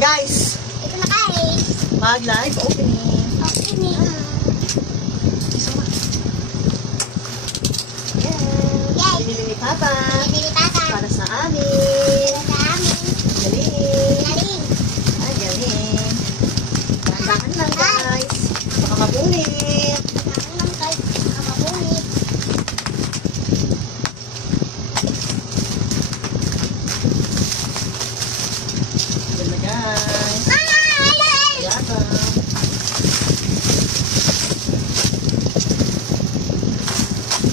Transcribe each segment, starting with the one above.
guys. Ito na guys. Mag-live opening. Opening. Yay! Binili ni Papa. Binili ni Papa. Para sa amin. Para sa amin. Galing. Galing. Ay, galing. Tandahan lang guys. Baka mapunit. Tandahan lang guys. Baka mapunit. Yan na guys. Yata.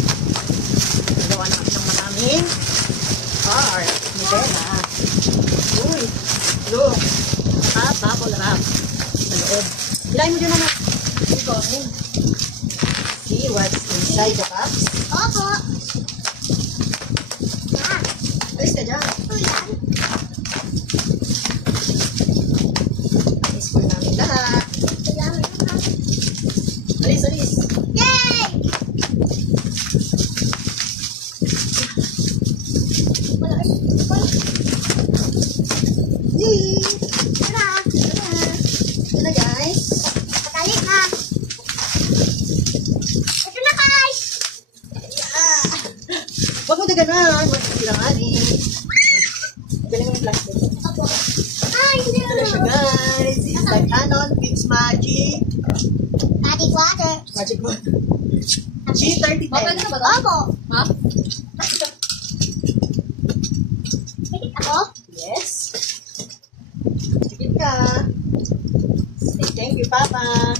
Nagawa na kami ng maraming art. Nidela. Uy. Look. Bubble wrap. Sa loob. Bilay mo dyan naman. Ito. See what's inside the box. Opo. Ma. Alis ka dyan. Ito yan. Alis po namin lahat. Ito yan. Alis, alis. Yay! Yay! Tara. Ito na guys. Pagalit na. Ito na guys. Huwag mo daganan. Magkasilangan eh. Galing mo yung plastic. Opo. Ay, hindi Ito na siya guys. It's the Canon Fix Magic. Magic water. Magic one. G3010. Opo. Ha? Pikit ako. Yes. Sige ka. Say thank you, Papa.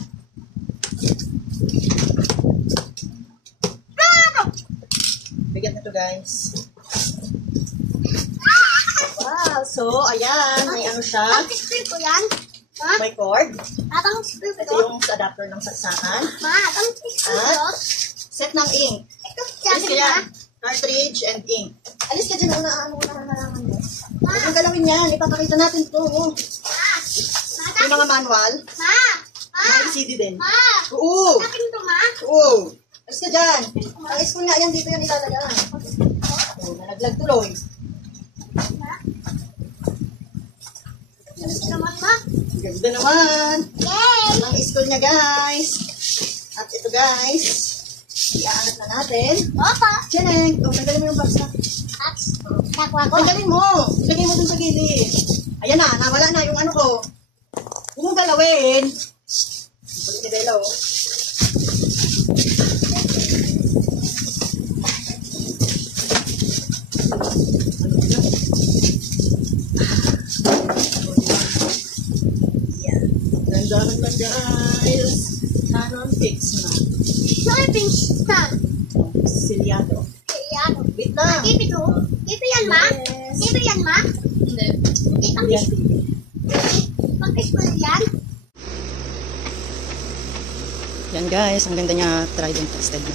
Bigat na to guys. Wow. So, ayan. May ano siya. Ang screw ko yan. Ma? May cord. Atang screw ko Ito to. yung sa adapter ng saksakan. Ma, atang screw ko to. Set ng ink. Ito, Alis sabi ka mo yan. ma. Cartridge and ink. Alis ka dyan. Ano na nalaman mo. Ma. Huwag mong galawin yan. Ipapakita natin ito. Ma. Yung mga manual. Ma. Ma. May CD din. Ma. Oo. Akin to ma. Oo. Alis ka dyan. Ang school nga yan. Dito yan ilalagay. Oo, nalaglag tuloy. Ma. Alis ka naman ma. Ganda naman. Yay! Ang school niya guys. At ito guys. Iaangat na natin. Opo. Cheneng. Tanggalin mo yung box na. At, nakuha ko. Tanggalin mo. Ilagay mo dun sa gilid. Ayan na. Nawala na yung ano ko. Huwag mong galawin. Kulit ni Bella oh. Yan. Ganda naman guys. Canon Fix na. Shopping stand. Siliado. Yan. Wait lang. TV to. TV yan ma. Yes. TV yan ma. Hindi. Hindi pang Yan. pang-school yan. Yan guys, ang ganda niya, tried and tested na.